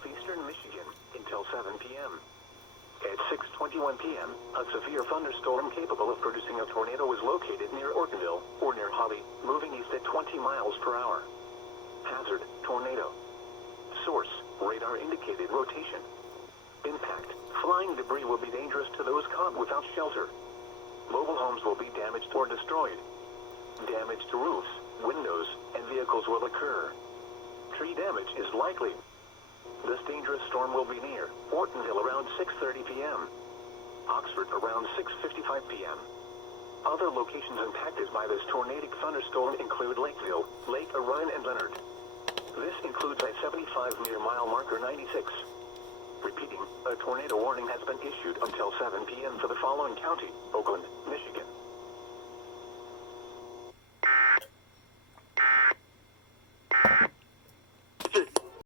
southeastern Michigan until 7 p.m. At 6:21 p.m., a severe thunderstorm capable of producing a tornado was located near Ortonville, or near Holly, moving east at 20 miles per hour. Hazard, tornado. Source, radar indicated rotation. Impact, flying debris will be dangerous to those caught without shelter. Mobile homes will be damaged or destroyed. Damage to roofs, windows, and vehicles will occur. Tree damage is likely. This dangerous storm will be near Ortonville around 6:30 p.m. Oxford around 6:55 p.m. Other locations impacted by this tornadic thunderstorm include Lakeville, Lake Orion, and Leonard. This includes I-75 near mile marker 96. Repeating, a tornado warning has been issued until 7 p.m. for the following county: Oakland, Michigan.